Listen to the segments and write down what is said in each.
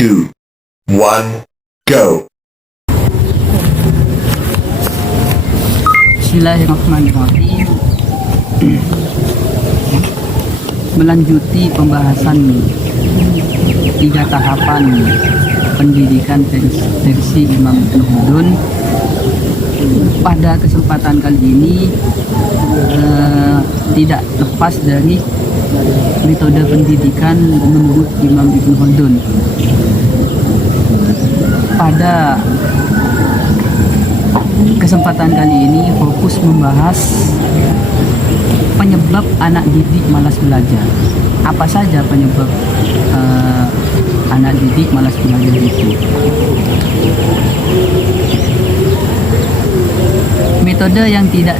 2, 1, go. Bismillahirrahmanirrahim. Melanjuti pembahasan 3 tahapan pendidikan versi Imam Ibnu Khaldun. Pada kesempatan kali ini tidak lepas dari metode pendidikan menurut Imam Ibnu Khaldun. Pada kesempatan kali ini fokus membahas penyebab anak didik malas belajar. Apa saja penyebab anak didik malas belajar itu? Metode yang tidak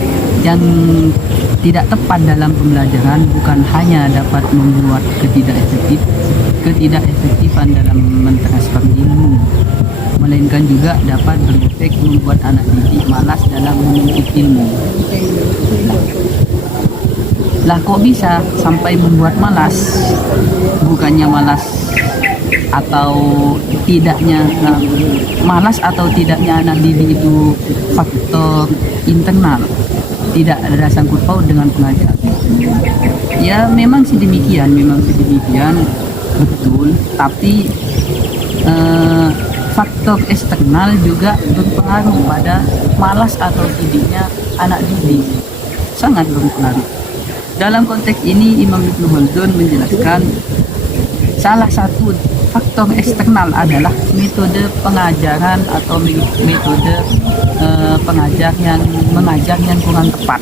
tepat dalam pembelajaran bukan hanya dapat membuat ketidakefektifan dalam mentransfer ilmu, melainkan juga dapat berefek membuat anak didik malas dalam menuntut ilmu. Lah kok bisa sampai membuat malas? Bukannya malas atau tidaknya malas atau tidaknya anak didik itu faktor internal, tidak ada sangkut paut dengan pengajar. Ya memang sedemikian betul, tapi faktor eksternal juga berpengaruh pada malas atau tidaknya anak didik, sangat berpengaruh. Dalam konteks ini Imam Ibnu Khaldun menjelaskan salah satu faktor eksternal adalah metode pengajaran atau metode pengajar yang mengajar yang kurang tepat.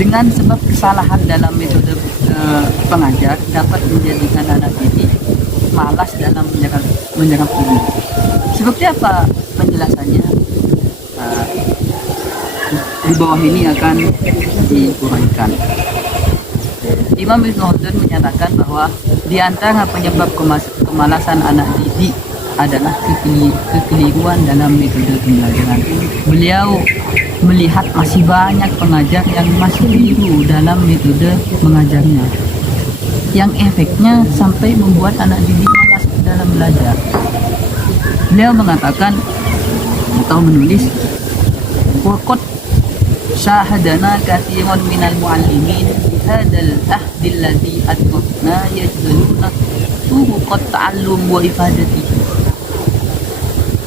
Dengan sebab kesalahan dalam metode pengajar dapat menjadikan anak didik malas dalam menyerap ilmu. Seperti apa penjelasannya? Di bawah ini akan diuraikan. Imam Ibnu Khaldun menyatakan bahwa di antara penyebab kemalasan anak didik adalah kekeliruan dalam metode pembelajaran. Beliau melihat masih banyak pengajar yang masih keliru dalam metode mengajarnya, yang efeknya sampai membuat anak didik malas dalam belajar. Beliau mengatakan atau menulis, "Waqad syahadana katsirun minal muallimin bihadzal ahdil ladzi adrakna yajhaluna turuqat ta'allum wa ifadati."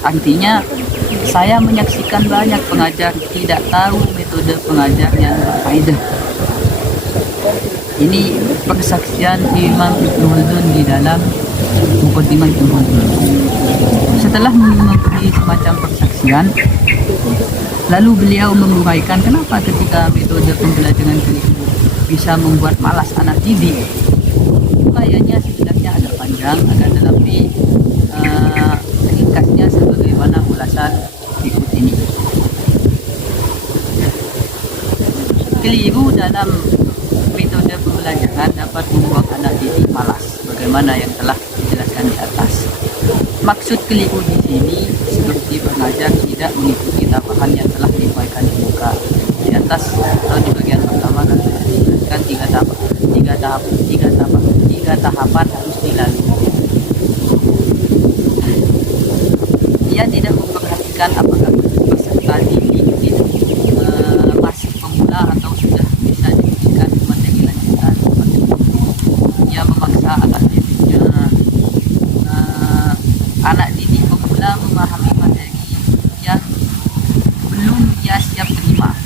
Artinya, saya menyaksikan banyak pengajar tidak tahu metode pengajar yang berfaedah. Ini persaksian Imam Ibnu Khaldun di dalam Muqaddimah Ibnu Khaldun. Setelah memberi semacam persaksian, lalu beliau menguraikan kenapa ketika metode pembelajaran itu bisa membuat malas anak didik. Uraiannya sebenarnya agak panjang, akan tetapi ringkasnya sebagaimana ulasan berikut ini. Keliru dalam metode pembelajaran dapat membuat anak didik malas, bagaimana yang telah dijelaskan di atas. Maksud keliru di sini seperti pengajar tidak mengikuti tahapan yang telah diuraikan di muka di atas atau di bagian pertama kan dijelaskan tiga tahapan harus dilalui. Ia tidak memperhatikan apakah peserta didik masih pemula atau sudah bisa diberikan materi lanjutan. Ia memaksa anak didik pemula memahami materi yang belum ia siap terima.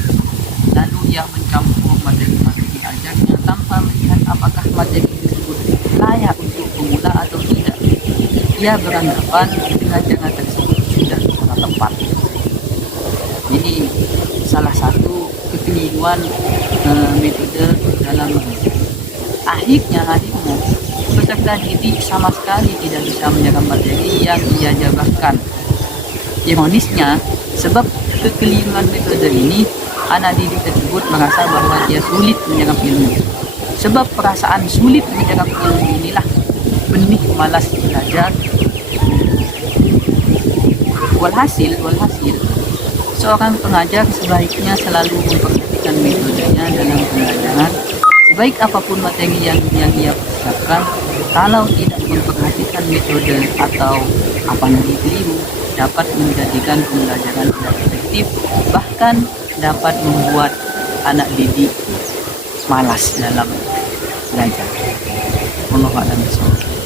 Lalu ia mencampur materi-materi ajarnya tanpa melihat apakah materi tersebut layak untuk pemula atau tidak. Ia beranggapan dengan cara tersebut sudah sangat tepat. Ini salah satu kekeliruan metode dalam mengajar. Akhirnya peserta didik sama sekali tidak bisa menyerap materi yang ia jabarkan. Ironisnya, sebab kekeliruan metode ini, anak didik tersebut merasa bahwa dia sulit menyerap ilmu. Sebab perasaan sulit menyerap ilmu inilah benih malas belajar. Walhasil, seorang pengajar sebaiknya selalu memperhatikan metodenya dalam pembelajaran. Sebaik apapun materi yang ia persiapkan, Kalau tidak memperhatikan metode atau apa namanya keliru, dapat menjadikan pembelajaran tidak efektif, bahkan dapat membuat anak didik malas dalam belajar. Wallahu a'lam bishawab.